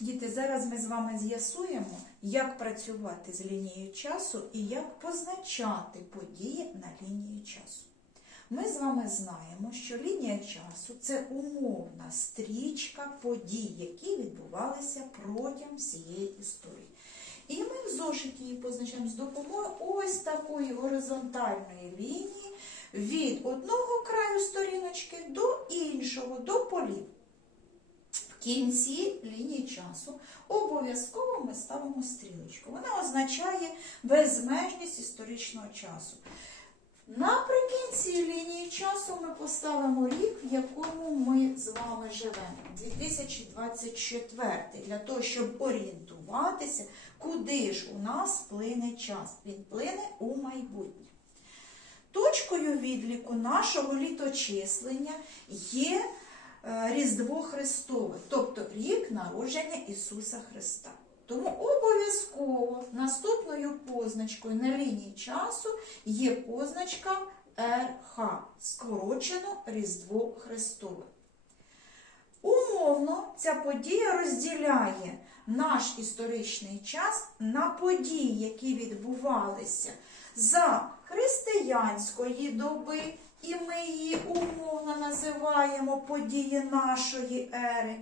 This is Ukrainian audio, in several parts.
Діти, зараз ми з вами з'ясуємо, як працювати з лінією часу і як позначати події на лінії часу. Ми з вами знаємо, що лінія часу це умовна стрічка подій, які відбувалися протягом всієї історії. І ми в зошиті її позначаємо з допомогою ось такої горизонтальної лінії від одного краю сторіночки до іншого, до полів. В кінці лінії часу обов'язково ми ставимо стрілочку. Вона означає безмежність історичного часу. Наприкінці лінії часу ми поставимо рік, в якому ми з вами живемо. 2024. Для того, щоб орієнтуватися, куди ж у нас плине час. Він плине у майбутнє. Точкою відліку нашого літочислення є Різдво Христове, тобто рік народження Ісуса Христа. Тому обов'язково наступною позначкою на лінії часу є позначка РХ, скорочено Різдво Христове. Умовно, ця подія розділяє наш історичний час на події, які відбувалися за християнської доби, і ми її умовно називаємо події нашої ери,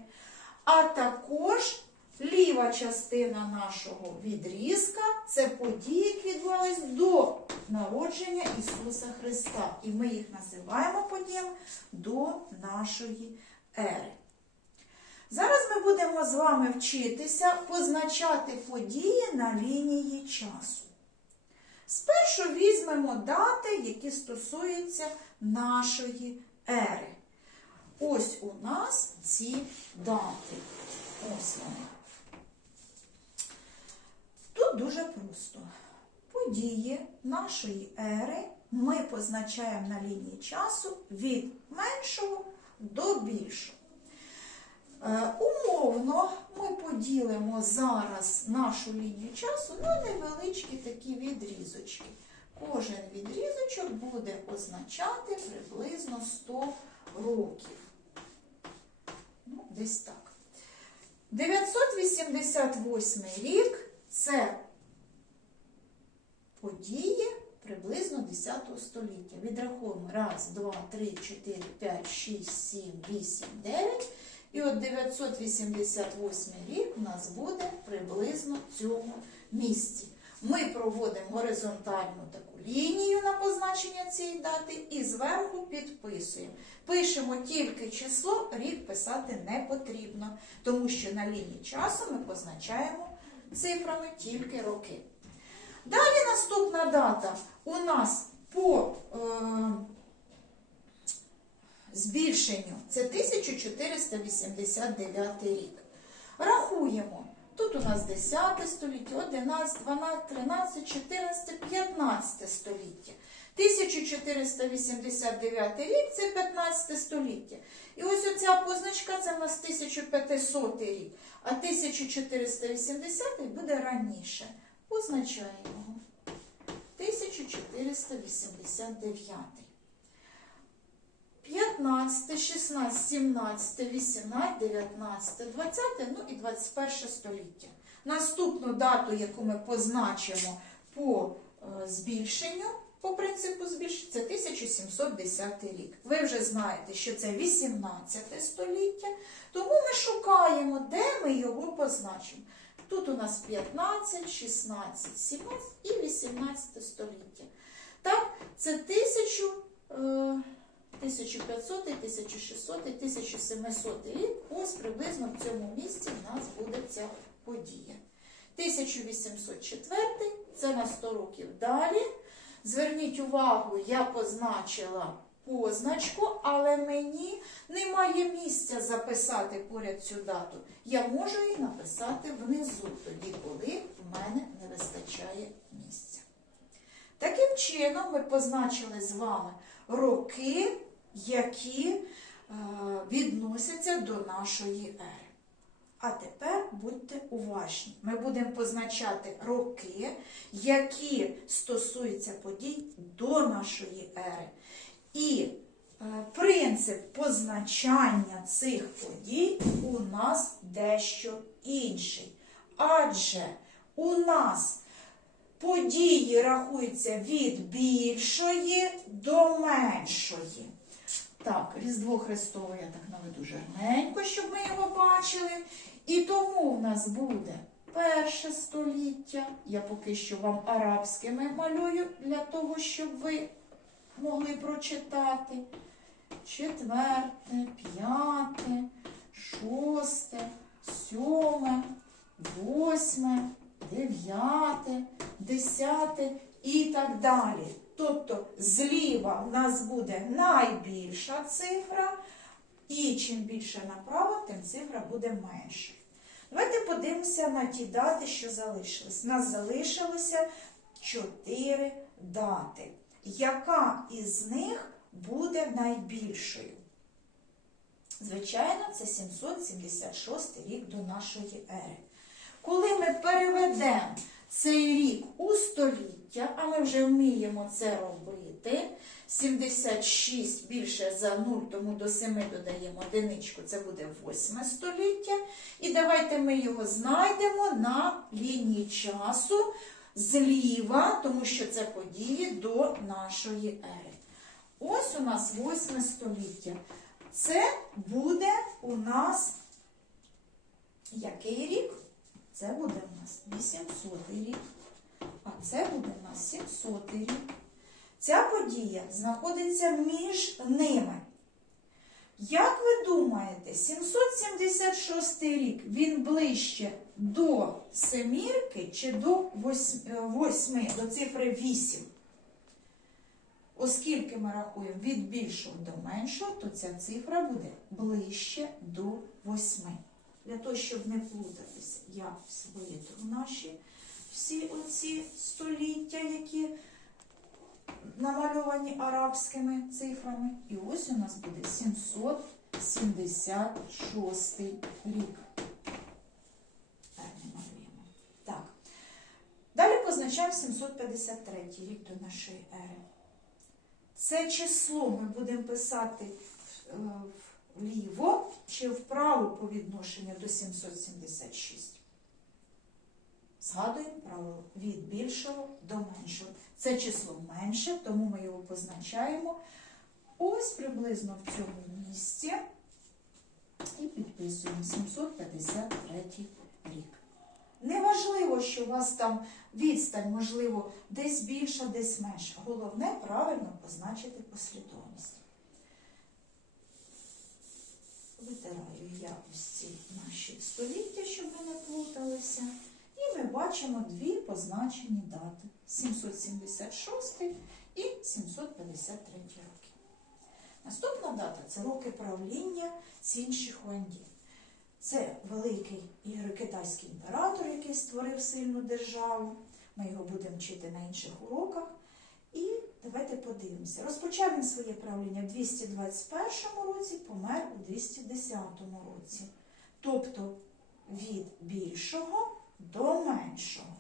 а також ліва частина нашого відрізка це події, які відбувалися до народження Ісуса Христа. І ми їх називаємо подіями до нашої ери. Зараз ми будемо з вами вчитися позначати події на лінії часу. Спершу візьмемо дати, які стосуються нашої ери. Ось у нас ці дати. Ось вони. Тут дуже просто. Події нашої ери ми позначаємо на лінії часу від меншого до більшого. Е, Умовно ми поділимо зараз нашу лінію часу на невеличкі такі відрізочки. Кожен відрізочок буде означати приблизно 100 років. Ну, десь так. 988 рік це події приблизно 10 століття. Відрахуємо раз, два, три, чотири, п'ять, шість, сім, вісім, дев'ять. І от 988 рік у нас буде приблизно в цьому місці. Ми проводимо горизонтальну таку лінію на позначення цієї дати і зверху підписуємо. Пишемо тільки число, рік писати не потрібно, тому що на лінії часу ми позначаємо цифрами тільки роки. Далі наступна дата у нас по е, збільшенню це 1489 рік. Рахуємо. Тут у нас 10 століття, 11, 12, 13, 14, 15 століття. 1489 рік це 15 століття. І ось оця позначка це в нас 1500 рік, а 1480 буде раніше. Позначаємо його. 1489. 15, 16, 17, 18, 19, 20, ну і 21 століття. Наступну дату, яку ми позначимо по е, збільшенню, по принципу збільшення, це 1710 рік. Ви вже знаєте, що це 18 століття, тому ми шукаємо, де ми його позначимо. Тут у нас 15, 16, 17 і 18 століття. Так, це 1000. е, 1500, 1600, 1700 рік, ось приблизно в цьому місці в нас буде ця подія. 1804 це на 100 років далі. Зверніть увагу, я позначила позначку, але мені немає місця записати поряд цю дату. Я можу її написати внизу, тоді, коли в мене не вистачає місця. Таким чином, ми позначили з вами роки, які е, відносяться до нашої ери. А тепер будьте уважні. Ми будемо позначати роки, які стосуються подій до нашої ери. І Е, Принцип позначання цих подій у нас дещо інший. Адже у нас події рахуються від більшої до меншої. Так, Різдво Христове я так наведу жарненько, щоб ми його бачили. І тому в нас буде перше століття. Я поки що вам арабськими малюю для того, щоб ви могли прочитати. Четверте, п'яте, шосте, сьоме, восьме, дев'яте, десяте і так далі. Зліва в нас буде найбільша цифра, і чим більше направо, тим цифра буде менша. Давайте подивимося на ті дати, що залишились. У нас залишилося 4 дати. Яка із них буде найбільшою? Звичайно, це 776 рік до нашої ери. Коли ми переведемо цей рік у століття, а ми вже вміємо це робити. 76 більше за 0, тому до 7 додаємо одиничку, це буде 8 століття. І давайте ми його знайдемо на лінії часу зліва, тому що це події до нашої ери. Ось у нас 8 століття. Це буде у нас який рік? Це буде у нас 800 рік, а це буде у нас 700 рік. Ця подія знаходиться між ними. Як ви думаєте, 776 рік він ближче до семірки чи до восьми, до цифри 8? Оскільки ми рахуємо від більшого до меншого, то ця цифра буде ближче до 8. Для того, щоб не плутатися, я витру наші всі оці століття, які намальовані арабськими цифрами. І ось у нас буде 776 рік. Так. Далі позначаємо 753 рік до нашої ери. Це число ми будемо писати е, вліво чи вправо по відношенню до 776. Згадуємо правило від більшого до меншого. Це число менше, тому ми його позначаємо ось приблизно в цьому місці і підписуємо 753 рік. Неважливо, що у вас там відстань, можливо, десь більша, десь менша. Головне правильно позначити послідовність. Витираю я ось ці наші століття, щоб ви не плуталися. І ми бачимо дві позначені дати 776 і 753 роки. Наступна дата це роки правління Цін Хуанді. Це великий китайський імператор, який створив сильну державу. Ми його будемо вчити на інших уроках. Давайте подивимося. Розпочав він своє правління в 221 році, помер у 210 році. Тобто від більшого до меншого.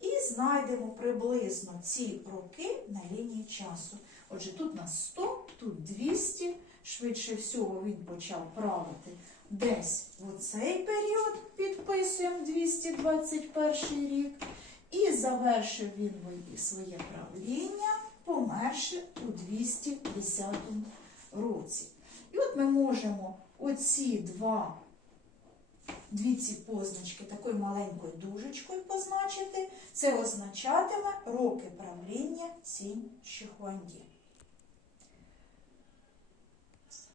І знайдемо приблизно ці роки на лінії часу. Отже, тут на 100, тут 200. Швидше всього він почав правити десь в цей період, підписуємо 221 рік. І завершив він своє правління, померши у 210 році. І от ми можемо оці два дві ці позначки такою маленькою дужечкою позначити. Це означатиме роки правління Цінь Шихуанді.